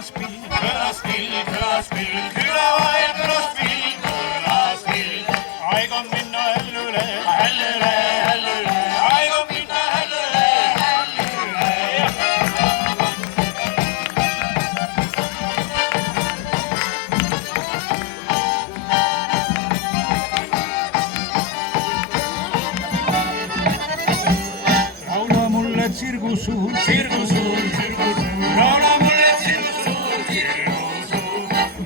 kõlas pill, küla vahel kõlas pill. Aeg on minna hällule, aeg on minna hällule. Laula mulle tsirgusuur, laula mulle tsirgusuur.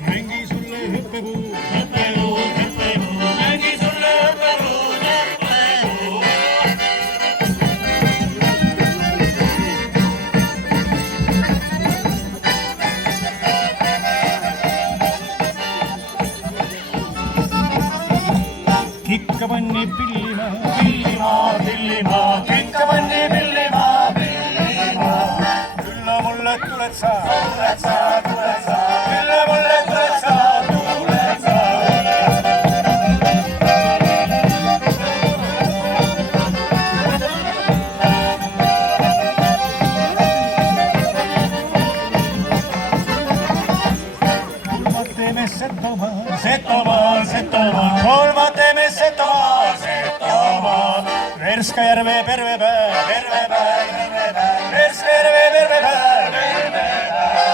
Mängi sulle hüppepuu, mängi sulle hüppepuu. Kikka panni pillimaa, kikka panni pillimaa. Külla mulle tuled sa, külla mulle tuled sa. Kolma teeme Setomaa, kolma teeme Setomaa. Verskajärve pervepää, Verskajärve pervepää.